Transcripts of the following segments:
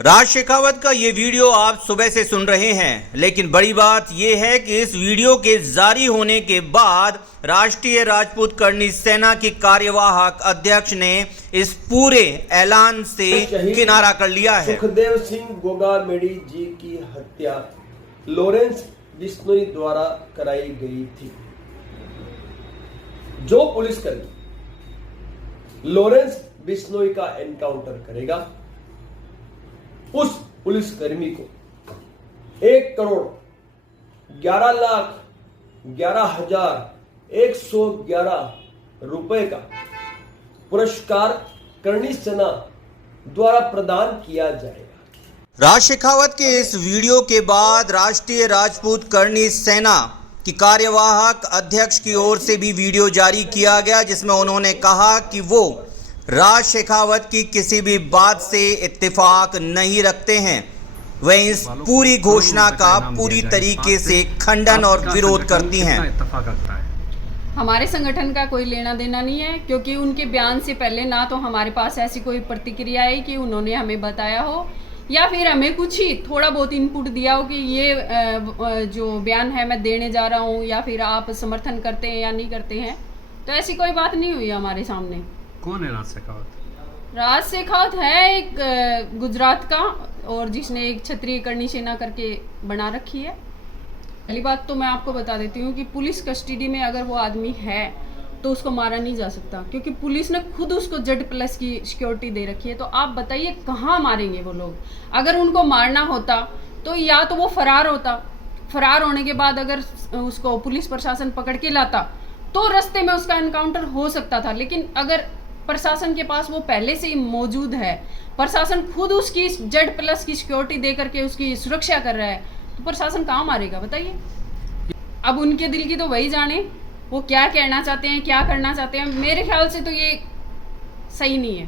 राज शेखावत का ये वीडियो आप सुबह से सुन रहे हैं, लेकिन बड़ी बात यह है कि इस वीडियो के जारी होने के बाद राष्ट्रीय राजपूत करनी सेना की कार्यवाहक अध्यक्ष ने इस पूरे ऐलान से किनारा कर लिया है। सुखदेव सिंह गोगामेडी जी की हत्या लॉरेंस बिश्नोई द्वारा कराई गई थी। जो पुलिसकर्मी लॉरेंस बिश्नोई का एनकाउंटर करेगा, उस पुलिसकर्मी को 1,11,11,111 रुपए का पुरस्कार करनी सेना द्वारा प्रदान किया जाएगा। राज शेखावत के इस वीडियो के बाद राष्ट्रीय राजपूत करनी सेना की कार्यवाहक अध्यक्ष की ओर से भी वीडियो जारी किया गया, जिसमें उन्होंने कहा कि वो राज शेखावत की किसी भी बात से इत्तेफाक नहीं रखते हैं। वे इस पूरी घोषणा का पूरी तरीके से खंडन और विरोध करती हैं। हमारे संगठन का कोई लेना देना नहीं है, क्योंकि उनके बयान से पहले ना तो हमारे पास ऐसी कोई प्रतिक्रिया आई कि उन्होंने हमें बताया हो या फिर हमें कुछ ही थोड़ा बहुत इनपुट दिया हो कि ये जो बयान है मैं देने जा रहा हूँ, या फिर आप समर्थन करते हैं या नहीं करते हैं। तो ऐसी कोई बात नहीं हुई हमारे सामने। कौन है राज शेखावत? राज शेखावत है एक गुजरात का, और जिसने एक क्षत्रिय करनी सेना करके बना रखी है। पहली बात तो मैं आपको बता देती हूँ कि पुलिस कस्टडी में अगर वो आदमी है तो उसको मारा नहीं जा सकता, क्योंकि पुलिस ने खुद उसको Z+ की सिक्योरिटी दे रखी है। तो आप बताइए कहाँ मारेंगे वो लोग? अगर उनको मारना होता तो या तो वो फरार होता, फरार होने के बाद अगर उसको पुलिस प्रशासन पकड़ के लाता तो रास्ते में उसका एनकाउंटर हो सकता था। लेकिन अगर प्रशासन के पास वो पहले से ही मौजूद है, प्रशासन खुद उसकी Z+ की सिक्योरिटी दे करके उसकी सुरक्षा कर रहा है, तो प्रशासन कहाँ मारेगा बताइए? अब उनके दिल की तो वही जाने, वो क्या कहना चाहते हैं, क्या करना चाहते हैं। मेरे ख्याल से तो ये सही नहीं है।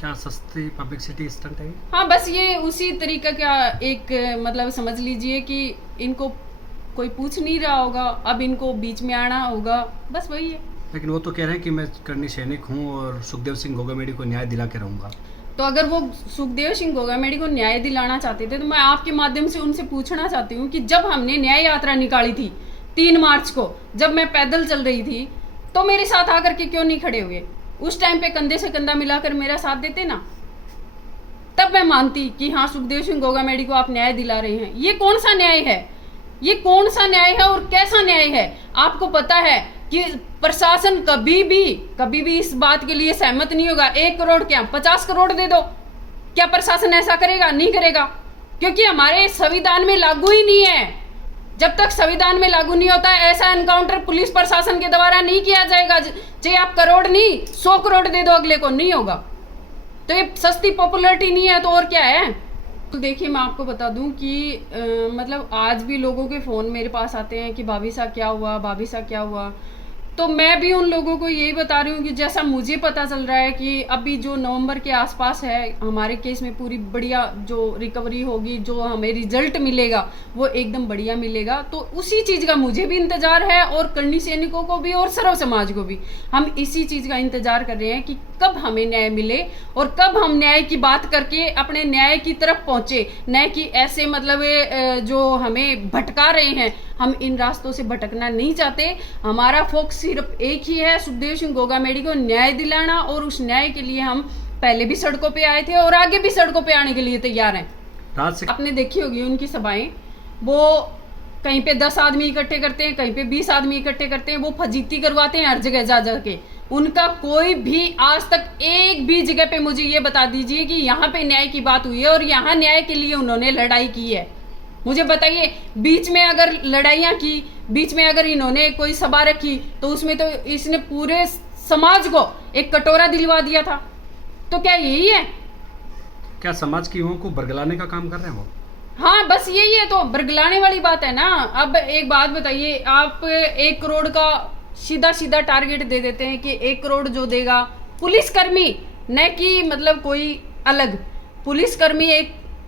क्या सस्ती पब्लिसिटी स्टंट है? हाँ, बस ये उसी तरीका का एक मतलब समझ लीजिए कि इनको कोई पूछ नहीं रहा होगा, अब इनको बीच में आना होगा, बस वही है। लेकिन वो तो कह रहे हैं कि मैं करनी सैनिक हूँ और सुखदेव सिंह गोगामेडी को न्याय दिला के रहूँगा। तो अगर वो सुखदेव सिंह गोगामेडी को न्याय दिलाना चाहते थे तो मैं आपके माध्यम से उनसे पूछना चाहती हूँ कि जब हमने न्याय यात्रा निकाली थी 3 मार्च को, जब मैं पैदल चल रही थी, तो मेरे साथ आकर के क्यों नहीं खड़े हुए? उस टाइम पे कंधे से कंधा मिलाकर मेरा साथ देते ना, तब मैं मानती कि हाँ सुखदेव सिंह गोगामेडी को आप न्याय दिला रहे हैं। ये कौन सा न्याय है? ये कौन सा न्याय है और कैसा न्याय है? आपको पता है कि प्रशासन कभी भी इस बात के लिए सहमत नहीं होगा। 1 करोड़ क्या 50 करोड़ दे दो, क्या प्रशासन ऐसा करेगा? नहीं करेगा, क्योंकि हमारे संविधान में लागू ही नहीं है। जब तक संविधान में लागू नहीं होता है, ऐसा एनकाउंटर पुलिस प्रशासन के द्वारा नहीं किया जाएगा। चाहे आप करोड़ नहीं 100 करोड़ दे दो अगले को, नहीं होगा। तो ये सस्ती पॉपुलैरिटी नहीं है तो और क्या है? तो देखिए, मैं आपको बता दूं कि मतलब आज भी लोगों के फ़ोन मेरे पास आते हैं कि भाभी साहब क्या हुआ, भाभी साहब क्या हुआ। तो मैं भी उन लोगों को यही बता रही हूँ कि जैसा मुझे पता चल रहा है कि अभी जो नवंबर के आसपास है, हमारे केस में पूरी बढ़िया जो रिकवरी होगी, जो हमें रिजल्ट मिलेगा वो एकदम बढ़िया मिलेगा। तो उसी चीज़ का मुझे भी इंतज़ार है, और करनी सैनिकों को भी और सर्व समाज को भी। हम इसी चीज़ का इंतज़ार कर रहे हैं कि कब हमें न्याय मिले और कब हम न्याय की बात करके अपने न्याय की तरफ पहुँचे, न कि ऐसे मतलब जो हमें भटका रहे हैं। हम इन रास्तों से भटकना नहीं चाहते। हमारा फोकस सिर्फ एक ही है, सुखदेव सिंह गोगामेडी को न्याय दिलाना, और उस न्याय के लिए हम पहले भी सड़कों पे आए थे और आगे भी सड़कों पे आने के लिए तैयार हैं। आपने देखी होगी उनकी सभाएं, वो कहीं पे 10 आदमी इकट्ठे करते हैं, कहीं पे 20 आदमी इकट्ठे करते हैं, वो फजीती करवाते हैं हर जगह जा के। उनका कोई भी आज तक एक भी जगह पे मुझे ये बता दीजिए कि यहाँ पे न्याय की बात हुई है और यहाँ न्याय के लिए उन्होंने लड़ाई की है। मुझे बताइए, बीच में अगर लड़ाइयाँ की, बीच में अगर इन्होंने कोई सभा रखी, तो उसमें तो इसने पूरे समाज को एक कटोरा दिलवा दिया था। तो क्या यही है? क्या समाज की युवाओं को बरगलाने का काम कर रहे हैं वो? हाँ, बस यही है। तो बरगलाने वाली बात है ना। अब एक बात बताइए, आप 1 करोड़ का सीधा टारगेट दे देते हैं कि 1 करोड़ जो देगा पुलिसकर्मी, न कि मतलब कोई अलग पुलिसकर्मी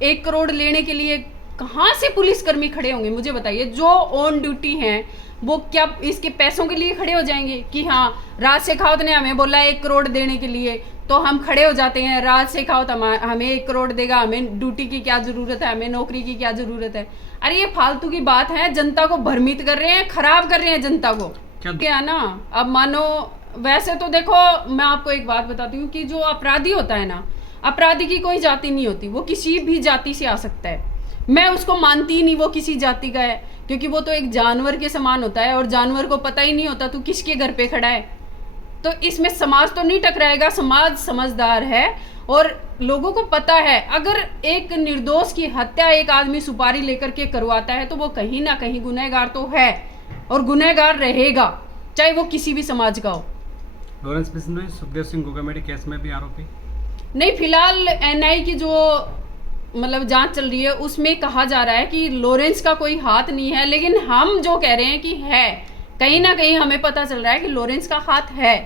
1 करोड़ लेने के लिए कहाँ से पुलिसकर्मी खड़े होंगे मुझे बताइए? जो ऑन ड्यूटी हैं वो क्या इसके पैसों के लिए खड़े हो जाएंगे कि हाँ राज शेखावत ने हमें बोला 1 करोड़ देने के लिए तो हम खड़े हो जाते हैं, राज शेखावत हमें 1 करोड़ देगा, हमें ड्यूटी की क्या ज़रूरत है, हमें नौकरी की क्या ज़रूरत है? अरे ये फालतू की बात है, जनता को भ्रमित कर रहे हैं, खराब कर रहे हैं जनता को। क्या ना, अब मानो वैसे तो देखो मैं आपको एक बात बताती हूँ कि जो अपराधी होता है ना, अपराधी की कोई जाति नहीं होती, वो किसी भी जाति से आ सकता है। मैं उसको मानती ही नहीं वो किसी जाति का है, क्योंकि वो तो एक जानवर के समान होता है और जानवर को पता ही नहीं होता तू किसके घर पे खड़ा है। तो इसमें समाज तो नहीं टकराएगा, समाज समझदार है और लोगों को पता है अगर एक निर्दोष की हत्या एक आदमी सुपारी लेकर के करवाता है तो वो कहीं ना कहीं गुनहगार तो है और गुनहगार रहेगा, चाहे वो किसी भी समाज का हो। लॉरेंस बिश्नोई सुखदेव सिंह गोगामेडी केस में भी आरोपी नहीं, फिलहाल एनआई की जो मतलब जांच चल रही है उसमें कहा जा रहा है कि लॉरेंस का कोई हाथ नहीं है, लेकिन हम जो कह रहे हैं कि है, कहीं ना कहीं हमें पता चल रहा है कि लॉरेंस का हाथ है।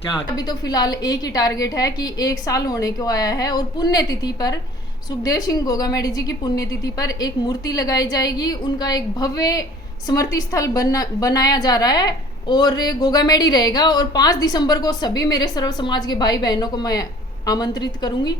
क्या अभी तो फिलहाल एक ही टारगेट है कि 1 साल होने को आया है और पुण्यतिथि पर सुखदेव सिंह गोगामेडी जी की पुण्यतिथि पर एक मूर्ति लगाई जाएगी, उनका एक भव्य स्मृति स्थल बनाया जा रहा है और गोगामेडी रहेगा। और 5 दिसंबर को सभी मेरे सर्व समाज के भाई बहनों को मैं आमंत्रित करूंगी।